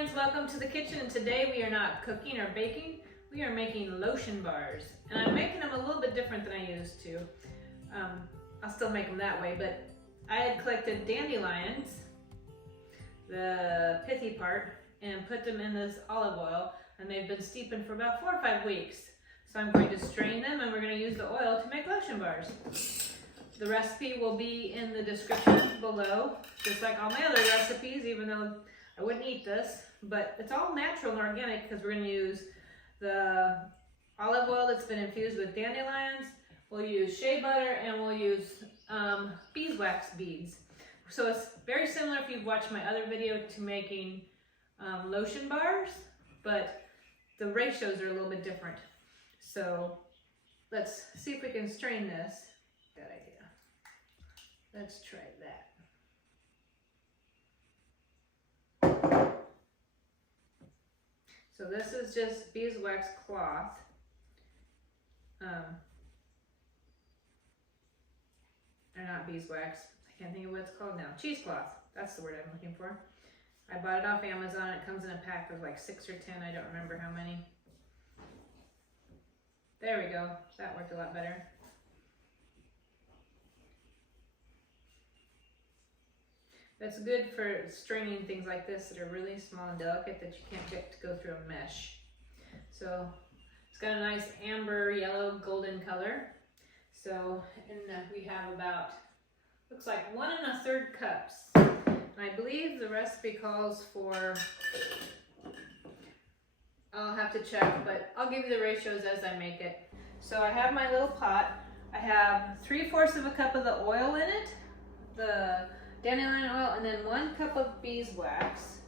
Dandelions, welcome to the kitchen, and today we are not cooking or baking, we are making lotion bars. And I'm making them a little bit different than I used to. I'll still make them that way, but I had collected dandelions, the pithy part, and put them in this olive oil, and they've been steeping for about 4 or 5 weeks. So I'm going to strain them, and we're going to use the oil to make lotion bars. The recipe will be in the description below, just like all my other recipes, even though I wouldn't eat this, but it's all natural and organic because we're going to use the olive oil that's been infused with dandelions. We'll use shea butter, and we'll use beeswax beads. So it's very similar, if you've watched my other video, to making lotion bars, but the ratios are a little bit different. So let's see if we can strain this. Good idea. Let's try that. So this is just beeswax cloth. Or not beeswax, I can't think of what it's called now. Cheesecloth, that's the word I'm looking for. I bought it off Amazon. It comes in a pack of like 6 or 10, I don't remember how many. There we go, that worked a lot better. That's good for straining things like this that are really small and delicate that you can't get to go through a mesh. So it's got a nice amber, yellow, golden color. So we have about, looks like 1 1/3 cups. And I believe the recipe calls for, I'll have to check, but I'll give you the ratios as I make it. So I have my little pot. I have 3/4 of a cup of the oil in it, the dandelion oil, and then 1 cup of beeswax.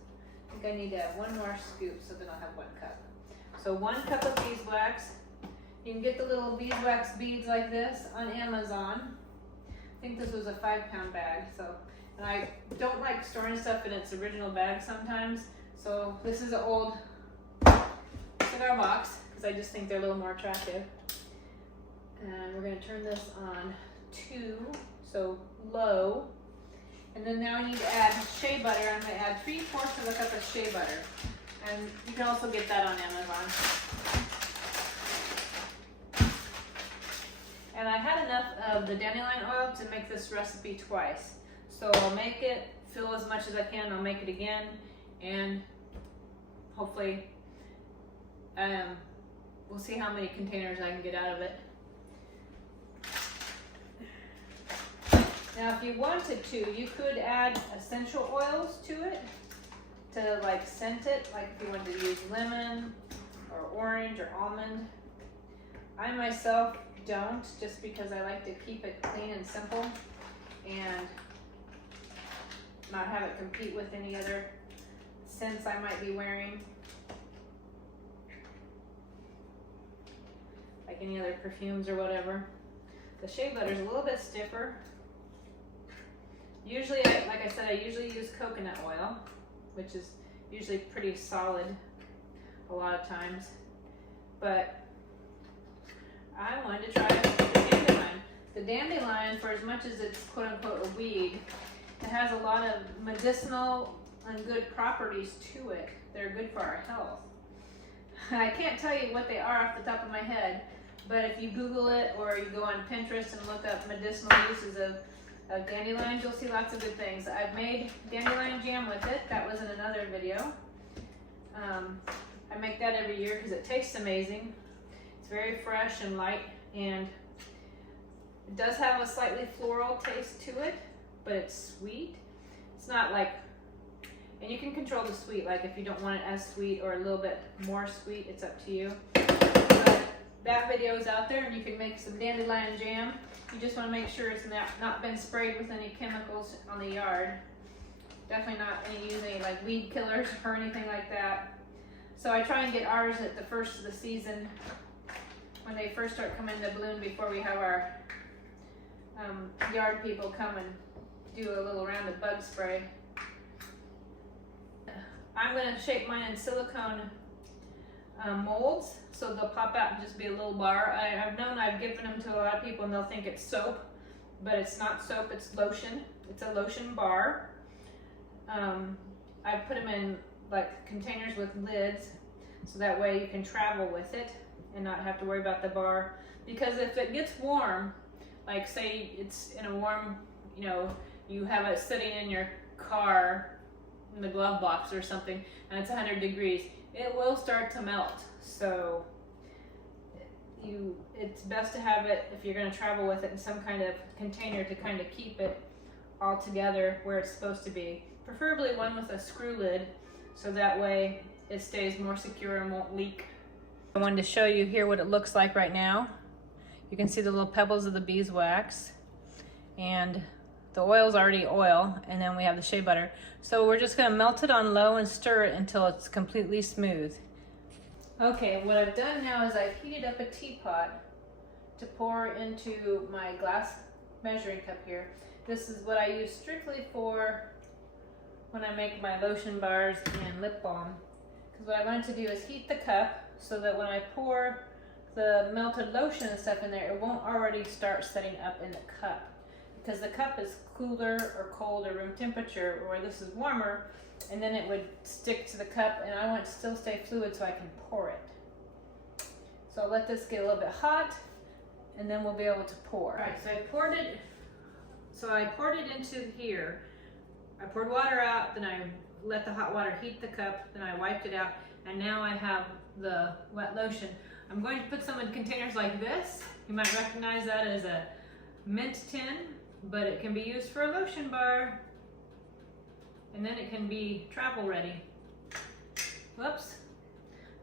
I think I need to have 1 more scoop, so then I'll have 1 cup. So 1 cup of beeswax. You can get the little beeswax beads like this on Amazon. I think this was a 5-pound bag. So, and I don't like storing stuff in its original bag sometimes. So this is an old cigar box because I just think they're a little more attractive. And we're going to turn this on 2, so low. And then now I need to add shea butter. I'm going to add 3/4 of a cup of shea butter. And you can also get that on Amazon. And I had enough of the dandelion oil to make this recipe twice. So I'll make it, fill as much as I can, I'll make it again, and hopefully we'll see how many containers I can get out of it. Now if you wanted to, you could add essential oils to it to like scent it, like if you wanted to use lemon or orange or almond. I myself don't, just because I like to keep it clean and simple and not have it compete with any other scents I might be wearing, like any other perfumes or whatever. The shea butter is a little bit stiffer. Usually, like I said, I usually use coconut oil, which is usually pretty solid a lot of times, but I wanted to try the dandelion. The dandelion, for as much as it's quote-unquote a weed, it has a lot of medicinal and good properties to it. They're good for our health. I can't tell you what they are off the top of my head, but if you Google it or you go on Pinterest and look up medicinal uses of dandelions, you'll see lots of good things. I've made dandelion jam with it. That was in another video. I make that every year because it tastes amazing. It's very fresh and light, and it does have a slightly floral taste to it, but it's sweet. It's not like, and you can control the sweet, like if you don't want it as sweet or a little bit more sweet, it's up to you. But that video is out there, and you can make some dandelion jam. You just want to make sure it's not been sprayed with any chemicals on the yard. Definitely not use any like weed killers or anything like that. So I try and get ours at the first of the season, when they first start coming to bloom, before we have our yard people come and do a little round of bug spray. I'm going to shape mine in silicone molds, so they'll pop out and just be a little bar. I've known, I've given them to a lot of people and they'll think it's soap, but it's not soap, it's lotion. It's a lotion bar. I put them in like containers with lids, so that way you can travel with it and not have to worry about the bar. Because if it gets warm, like say it's in a warm, you know, you have it sitting in your car in the glove box or something, and it's 100 degrees, it will start to melt. So it's best to have it, if you're going to travel with it, in some kind of container to kind of keep it all together where it's supposed to be. Preferably one with a screw lid, so that way it stays more secure and won't leak. I wanted to show you here what it looks like right now. You can see the little pebbles of the beeswax, and the oil's already oil, and then we have the shea butter. So we're just going to melt it on low and stir it until it's completely smooth. Okay, what I've done now is I've heated up a teapot to pour into my glass measuring cup here. This is what I use strictly for when I make my lotion bars and lip balm. Because what I wanted to do is heat the cup so that when I pour the melted lotion and stuff in there, it won't already start setting up in the cup. Because the cup is cooler or cold or room temperature, where this is warmer, and then it would stick to the cup, and I want it to still stay fluid so I can pour it. So I'll let this get a little bit hot, and then we'll be able to pour. All right, so I poured it into here. I poured water out, then I let the hot water heat the cup, then I wiped it out, and now I have the wet lotion. I'm going to put some in containers like this. You might recognize that as a mint tin, but it can be used for a lotion bar, and then it can be travel ready. Whoops,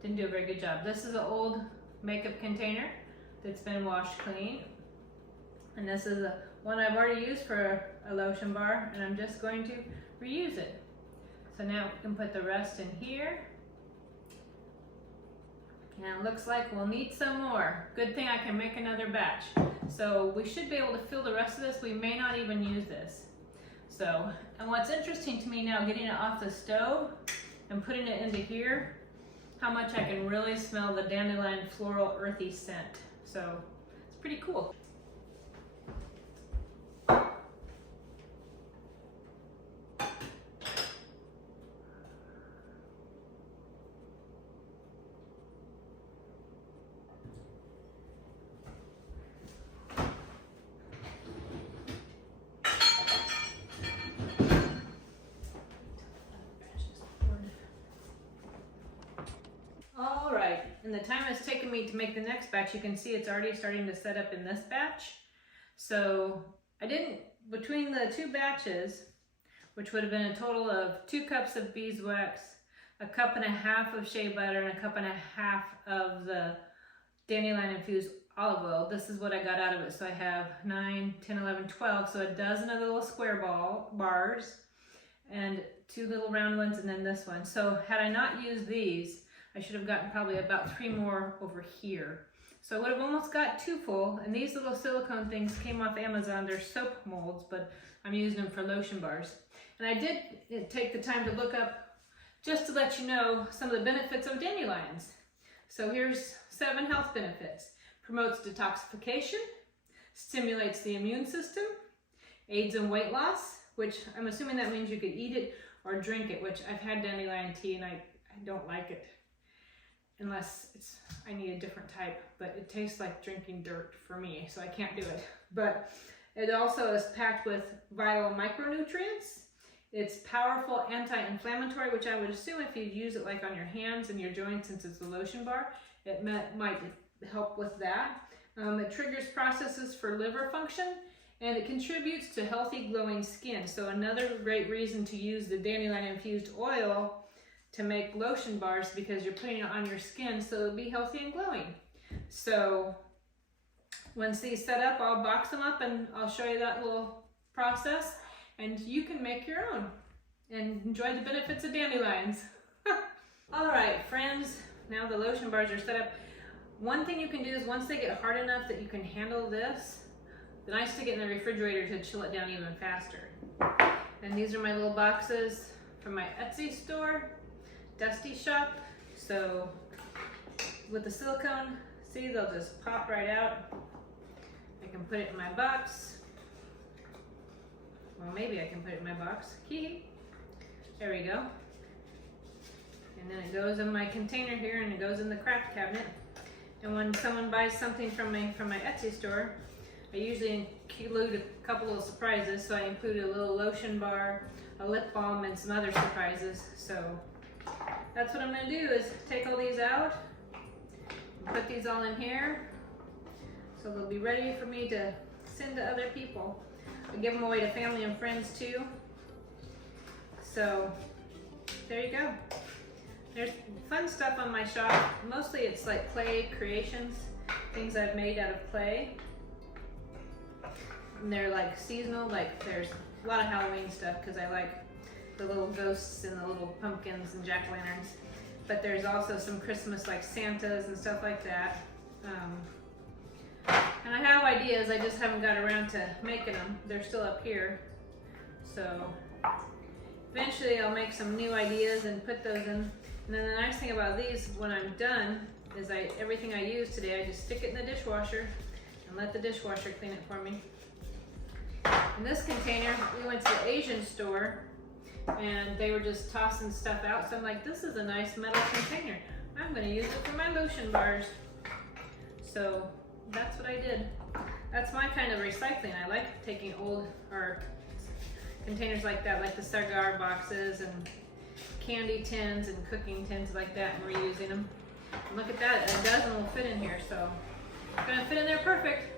didn't do a very good job. This is an old makeup container that's been washed clean, and this is one I've already used for a lotion bar, and I'm just going to reuse it. So now we can put the rest in here. And it looks like we'll need some more. Good thing I can make another batch. So we should be able to fill the rest of this. We may not even use this. So, and what's interesting to me now, getting it off the stove and putting it into here, how much I can really smell the dandelion floral earthy scent. So it's pretty cool. And the time it's taken me to make the next batch, you can see it's already starting to set up in this batch. So I didn't, between the two batches, which would have been a total of 2 cups of beeswax, 1.5 cups of shea butter, and 1.5 cups of the dandelion infused olive oil. This is what I got out of it. So I have 9, 10, 11, 12. So a dozen of the little square bars and 2 little round ones, and then this one. So had I not used these, I should have gotten probably about 3 more over here. So I would have almost got 2 full, and these little silicone things came off Amazon. They're soap molds, but I'm using them for lotion bars. And I did take the time to look up, just to let you know, some of the benefits of dandelions. So here's 7 health benefits. Promotes detoxification, stimulates the immune system, aids in weight loss, which I'm assuming that means you could eat it or drink it, which I've had dandelion tea and I don't like it. Unless I need a different type, but it tastes like drinking dirt for me, so I can't do it. But it also is packed with vital micronutrients. It's powerful anti-inflammatory, which I would assume if you use it like on your hands and your joints, since it's a lotion bar, it might help with that. It triggers processes for liver function, and it contributes to healthy glowing skin. So another great reason to use the dandelion infused oil to make lotion bars, because you're putting it on your skin so it'll be healthy and glowing. So once these set up, I'll box them up and I'll show you that little process, and you can make your own and enjoy the benefits of dandelions. All right, friends, now the lotion bars are set up. One thing you can do is once they get hard enough that you can handle this, then I stick it in the refrigerator to chill it down even faster. And these are my little boxes from my Etsy store, Dusty Shop. So with the silicone, see, they'll just pop right out. I can put it in my box. Well, maybe I can put it in my box. There we go. And then it goes in my container here, and it goes in the craft cabinet. And when someone buys something from my Etsy store, I usually include a couple of surprises. So I include a little lotion bar, a lip balm, and some other surprises. So that's what I'm gonna do, is take all these out and put these all in here. So they'll be ready for me to send to other people. I give them away to family and friends too. So there you go. There's fun stuff on my shop. Mostly it's like clay creations, things I've made out of clay. And they're like seasonal, like there's a lot of Halloween stuff because I like the little ghosts and the little pumpkins and jack-o'-lanterns. But there's also some Christmas like Santas and stuff like that. And I have ideas, I just haven't got around to making them. They're still up here. So eventually I'll make some new ideas and put those in. And then the nice thing about these, when I'm done, is everything I use today, I just stick it in the dishwasher and let the dishwasher clean it for me. In this container, we went to the Asian store and they were just tossing stuff out. So I'm like, this is a nice metal container. I'm gonna use it for my lotion bars. So that's what I did. That's my kind of recycling. I like taking old or containers like that, like the cigar boxes and candy tins and cooking tins like that, and reusing them. And look at that, a dozen will fit in here, so it's gonna fit in there perfect.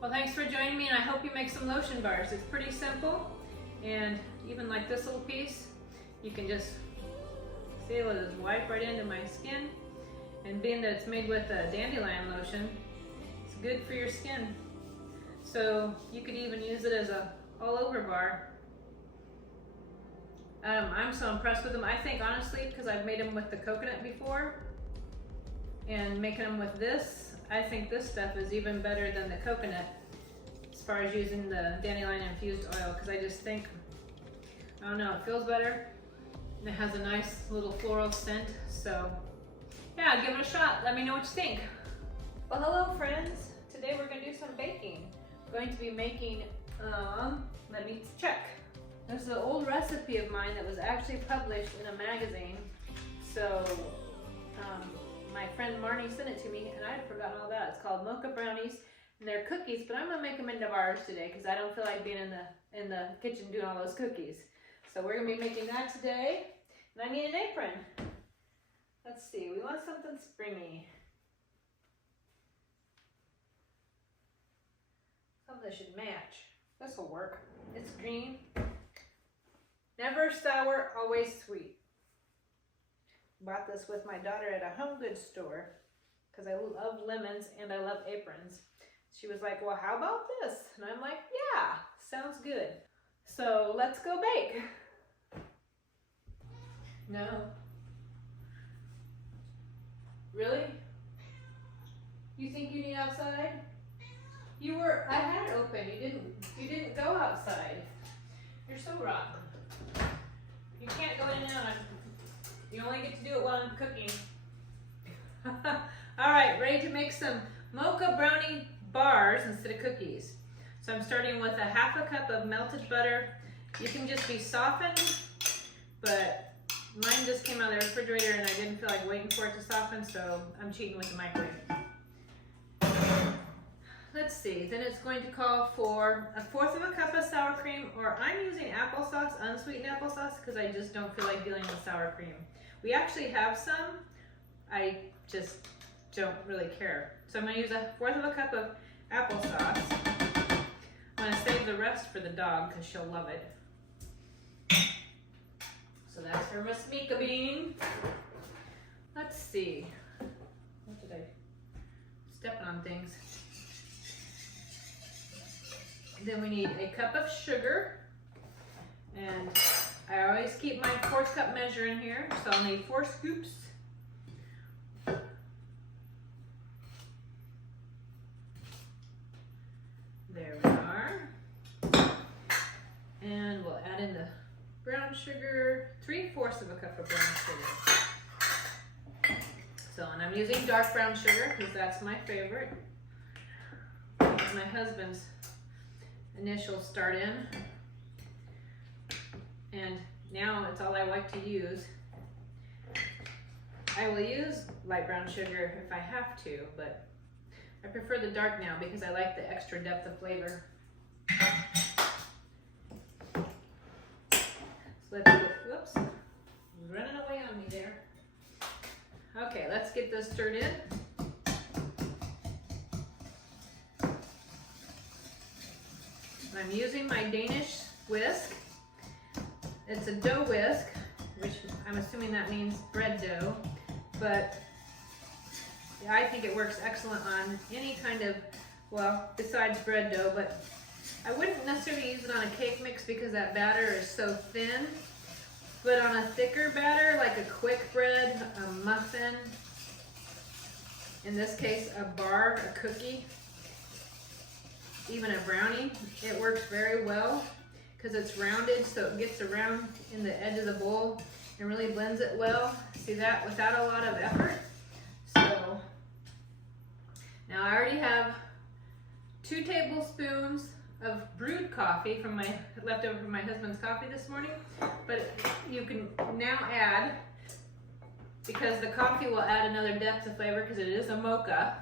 Well, thanks for joining me, and I hope you make some lotion bars. It's pretty simple, and even like this little piece, you can just see it'll just wipe right into my skin. And being that it's made with a dandelion lotion, it's good for your skin. So you could even use it as a all-over bar. I'm so impressed with them. I think honestly, because I've made them with the coconut before, and making them with this, I think this stuff is even better than the coconut as far as using the dandelion infused oil, because I just think, I don't know, it feels better and it has a nice little floral scent. So yeah, give it a shot. Let me know what you think. Well, hello friends. Today we're gonna do some baking. We're going to be making, let me check. This is an old recipe of mine that was actually published in a magazine. So my friend Marnie sent it to me and I'd forgotten all that. It's called Mocha brownies, and they're cookies, but I'm gonna make them into bars today because I don't feel like being in the kitchen doing all those cookies. So we're gonna be making that today, and I need an apron. Let's see, we want something springy. Something that should match. This will work. It's green. Never sour, always sweet. Bought this with my daughter at a home goods store because I love lemons and I love aprons. She was like, well, how about this? And I'm like, yeah, sounds good. So let's go bake. No. Really? You think you need outside? I had it open. You didn't go outside. You're so rotten. You can't go in and out. You only get to do it while I'm cooking. All right, ready to make some mocha brownie bars instead of cookies. So I'm starting with a ½ cup of melted butter. You can just be softened, but mine just came out of the refrigerator and I didn't feel like waiting for it to soften, so I'm cheating with the microwave. Let's see, then it's going to call for a ¼ cup of sour cream, or I'm using applesauce, unsweetened applesauce, because I just don't feel like dealing with sour cream. We actually have some, I just don't really care. So I'm going to use a ¼ cup of applesauce. I'm going to save the rest for the dog because she'll love it. So that's her Musmika bean. Let's see. What did I step on things? Then we need a cup of sugar. And I always keep my 4th cup measure in here, so I'll need 4 scoops. There we are. And we'll add in the brown sugar, 3/4 of a cup of brown sugar. So, and I'm using dark brown sugar because that's my favorite. My husband's initials start in. And now it's all I like to use. I will use light brown sugar if I have to, but I prefer the dark now because I like the extra depth of flavor. So let's go, whoops, running away on me there. Okay, let's get this stirred in. I'm using my Danish whisk. It's a dough whisk, which I'm assuming that means bread dough, but I think it works excellent on any kind of, well, besides bread dough, but I wouldn't necessarily use it on a cake mix because that batter is so thin, but on a thicker batter, like a quick bread, a muffin, in this case, a bar, a cookie, even a brownie, it works very well because it's rounded, so it gets around in the edge of the bowl and really blends it well. See that? Without a lot of effort. So now I already have 2 tablespoons of brewed coffee from my leftover from my husband's coffee this morning, but you can now add, because the coffee will add another depth of flavor because it is a mocha.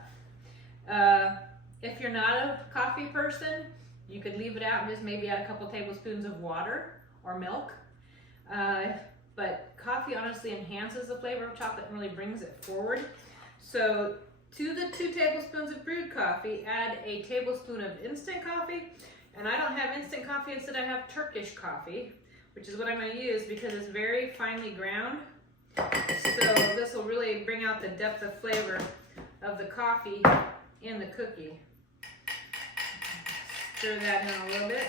If you're not a coffee person, you could leave it out and just maybe add a couple tablespoons of water or milk. But coffee honestly enhances the flavor of chocolate and really brings it forward. So to the 2 tablespoons of brewed coffee, add a tablespoon of instant coffee. And I don't have instant coffee, instead I have Turkish coffee, which is what I'm going to use because it's very finely ground. So this will really bring out the depth of flavor of the coffee in the cookie. Stir that in a little bit.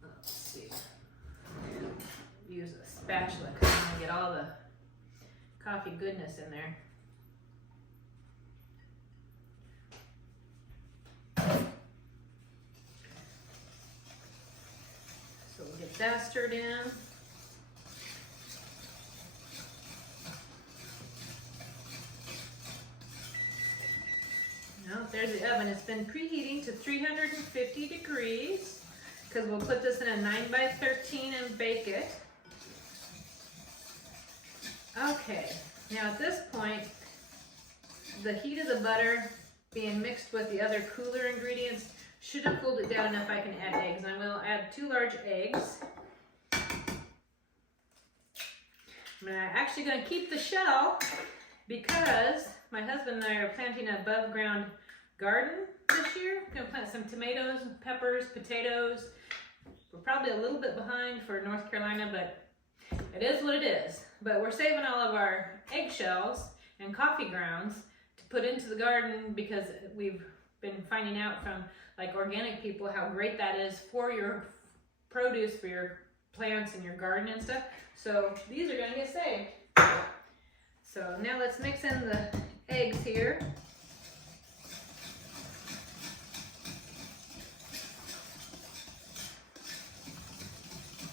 Let's see. Use a spatula because I want to get all the coffee goodness in there. So we'll get that stirred in. Now there's the oven. It's been preheating to 350 degrees because we'll put this in a 9x13 and bake it. Okay, now at this point, the heat of the butter being mixed with the other cooler ingredients should have cooled it down enough I can add eggs. And I will add 2 large eggs. I'm actually going to keep the shell because my husband and I are planting an above ground garden this year. We're going to plant some tomatoes, peppers, potatoes. We're probably a little bit behind for North Carolina, but it is what it is. But we're saving all of our eggshells and coffee grounds to put into the garden because we've been finding out from like organic people how great that is for your produce, for your plants and your garden and stuff. So these are going to get saved. So now let's mix in the eggs here.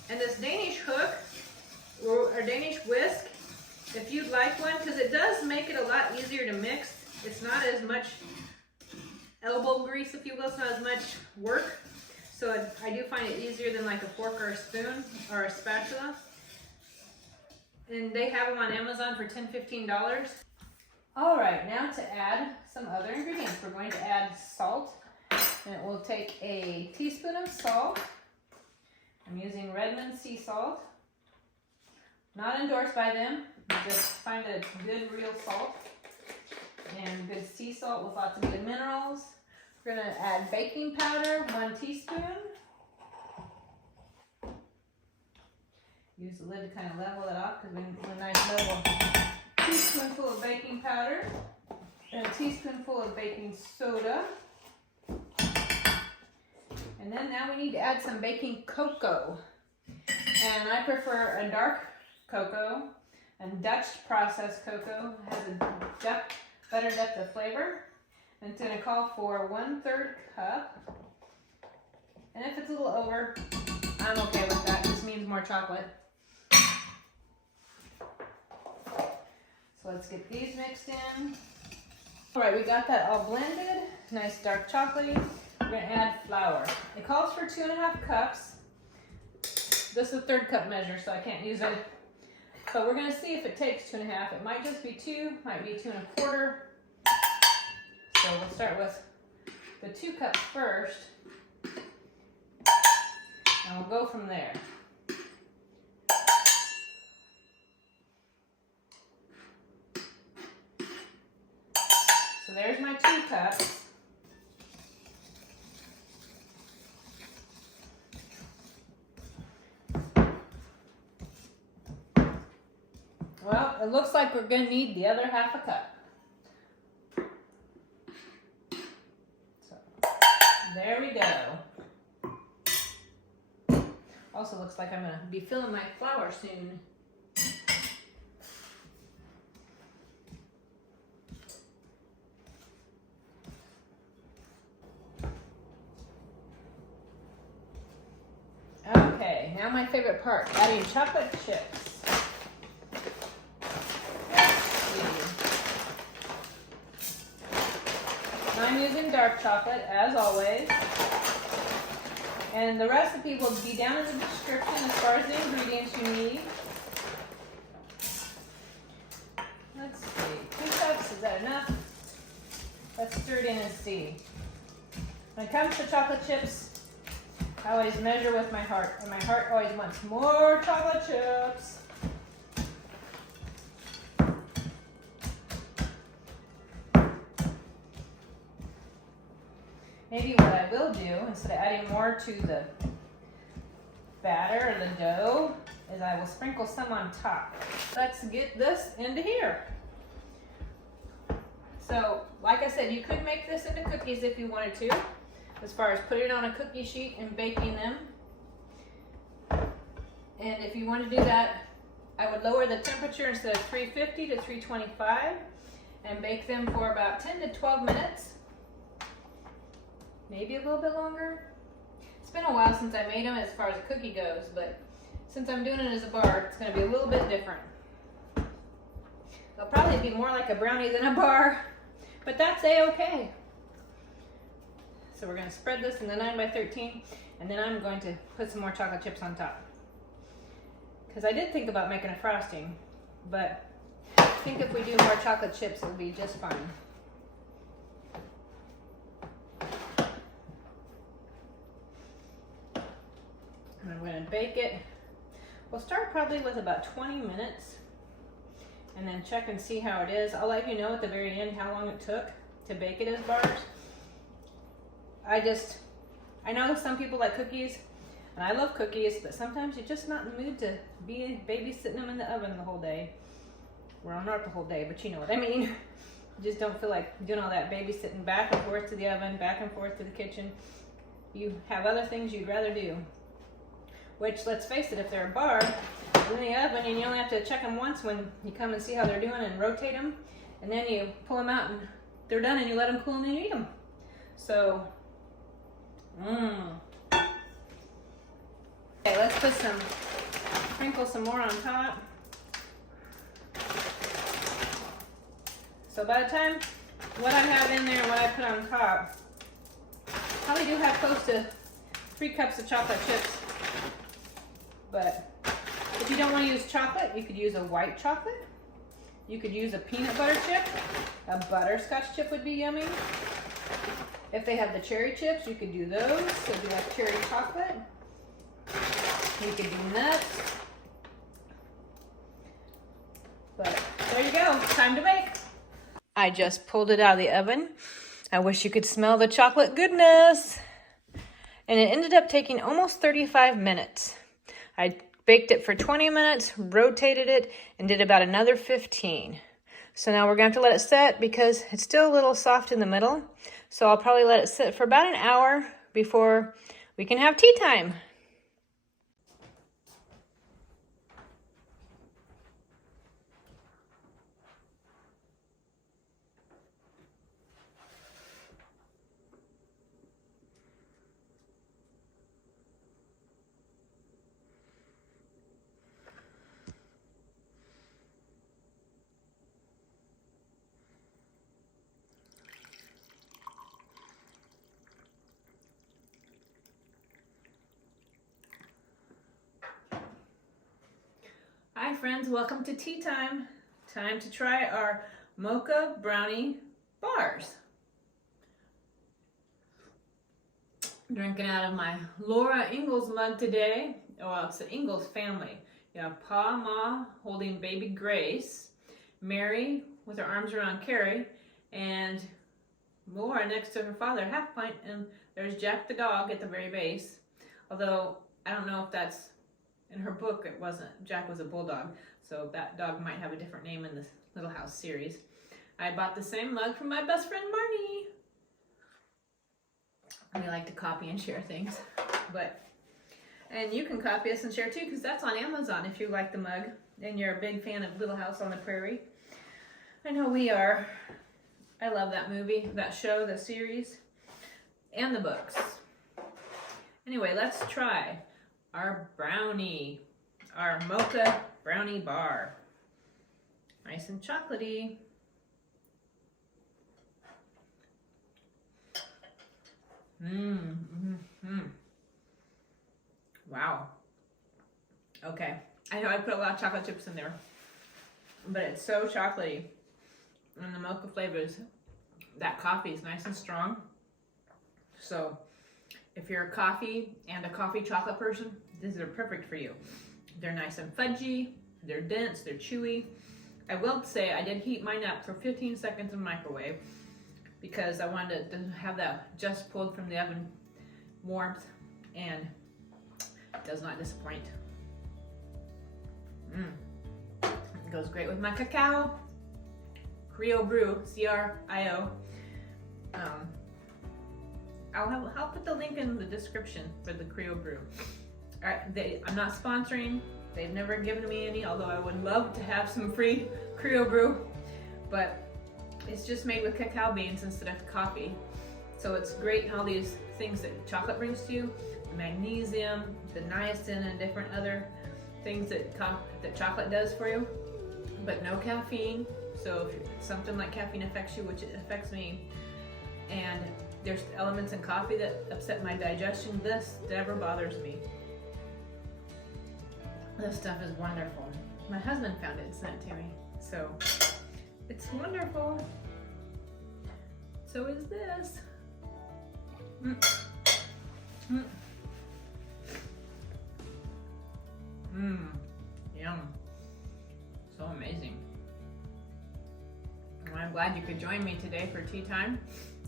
And this Danish hook or Danish whisk, if you'd like one, because it does make it a lot easier to mix. It's not as much elbow grease, if you will. It's not as much work. So I do find it easier than like a fork or a spoon or a spatula. And they have them on Amazon for $10–15. All right, now to add some other ingredients. We're going to add salt, and it will take a teaspoon of salt. I'm using Redmond sea salt. Not endorsed by them, just find that it's good real salt and good sea salt with lots of good minerals. We're going to add baking powder, 1 teaspoon. Use the lid to kind of level it off because we need a nice level. Teaspoonful of baking powder and a teaspoonful of baking soda. And then now we need to add some baking cocoa. And I prefer a dark cocoa, and Dutch processed cocoa has a better depth of flavor. And it's going to call for 1/3 cup. And if it's a little over, I'm okay with that. This means more chocolate. So let's get these mixed in. All right, we got that all blended. Nice dark chocolatey. We're going to add flour. They call calls for 2.5 cups. This is a 1/3 cup measure, so I can't use it. But we're gonna see if it takes 2.5. It might just be 2, might be 2 1/4. So we'll start with the 2 cups first, and we'll go from there. So there's my 2 cups. Well, it looks like we're going to need the other 1/2 cup. So, there we go. Also looks like I'm going to be filling my flour soon. Okay, now my favorite part, adding chocolate chips. I'm using dark chocolate, as always. And the recipe will be down in the description as far as the ingredients you need. Let's see, 2 cups, is that enough? Let's stir it in and see. When it comes to chocolate chips, I always measure with my heart, and my heart always wants more chocolate chips. Maybe what I will do, instead of adding more to the batter or the dough, is I will sprinkle some on top. Let's get this into here. So, like I said, you could make this into cookies if you wanted to, as far as putting it on a cookie sheet and baking them. And if you want to do that, I would lower the temperature instead of 350 to 325 and bake them for about 10 to 12 minutes. Maybe a little bit longer. It's been a while since I made them as far as a cookie goes, but since I'm doing it as a bar, it's going to be a little bit different. They'll probably be more like a brownie than a bar, but that's a-okay. So we're going to spread this in the 9x13, and then I'm going to put some more chocolate chips on top. Because I did think about making a frosting, but I think if we do more chocolate chips, it'll be just fine. And I'm going to bake it. We'll start probably with about 20 minutes and then check and see how it is. I'll let you know at the very end how long it took to bake it as bars. I know some people like cookies, and I love cookies, but sometimes you're just not in the mood to be babysitting them in the oven the whole day. Well, not the whole day, but you know what I mean. You just don't feel like doing all that babysitting back and forth to the oven, back and forth to the kitchen. You have other things you'd rather do. Which, let's face it, if they're a bar, in the oven, and you only have to check them once when you come and see how they're doing and rotate them, and then you pull them out and they're done and you let them cool and then you eat them. So, Okay, let's sprinkle some more on top. So by the time what I have in there and what I put on top, probably do have close to 3 cups of chocolate chips. But if you don't want to use chocolate, you could use a white chocolate. You could use a peanut butter chip. A butterscotch chip would be yummy. If they have the cherry chips, you could do those. So if you like cherry chocolate, you could do nuts. But there you go, time to bake. I just pulled it out of the oven. I wish you could smell the chocolate goodness. And it ended up taking almost 35 minutes. I baked it for 20 minutes, rotated it, and did about another 15. So now we're going to have to let it set because it's still a little soft in the middle. So I'll probably let it sit for about an hour before we can have tea time. friends, welcome to tea time. Time to try our Mocha brownie bars. Drinking out of my Laura Ingalls mug today. Well, it's the Ingalls family. You have Pa, Ma holding baby Grace, Mary with her arms around Carrie, and Laura next to her father, Half Pint, and there's Jack the dog at the very base. Although, I don't know if that's, in her book it wasn't, Jack was a bulldog, so that dog might have a different name in this Little House series. I bought the same mug from my best friend Marnie. We like to copy and share things, and you can copy us and share too, because that's on Amazon if you like the mug and you're a big fan of Little House on the Prairie. I know we are. I love that movie, that show, the series, and the books. Anyway, let's try our brownie, our Mocha brownie bar. Nice and chocolatey. Wow. Okay. I know I put a lot of chocolate chips in there, but it's so chocolatey. And the mocha flavors, that coffee is nice and strong. So if you're a coffee and a coffee chocolate person, these are perfect for you. They're nice and fudgy, they're dense, they're chewy. I will say I did heat mine up for 15 seconds in the microwave because I wanted to have that just pulled from the oven warmth, and it does not disappoint. It goes great with my cacao. Crio brew, C-R-I-O. I'll put the link in the description for the Crio brew. All right, I'm not sponsoring. They've never given me any, although I would love to have some free Crio brew. But it's just made with cacao beans instead of coffee. So it's great in all these things that chocolate brings to you. The magnesium, the niacin, and different other things that chocolate does for you. But no caffeine. So if something like caffeine affects you, which it affects me, and there's elements in coffee that upset my digestion, this never bothers me. This stuff is wonderful. My husband found it and sent it to me. So it's wonderful. So is this. Yum. So amazing. Well, I'm glad you could join me today for tea time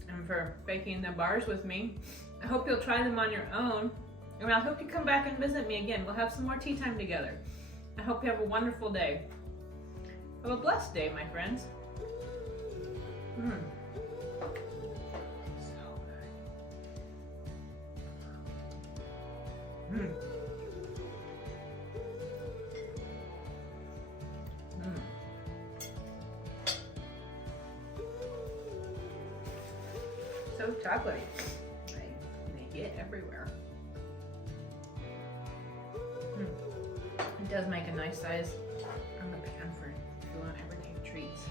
and for baking the bars with me. I hope you'll try them on your own, and I hope you come back and visit me again. We'll have some more tea time together. I hope you have a wonderful day. Have a blessed day, my friends. So good. So chocolatey. They get everywhere. It does make a nice size on the pan for if you want everyday treats.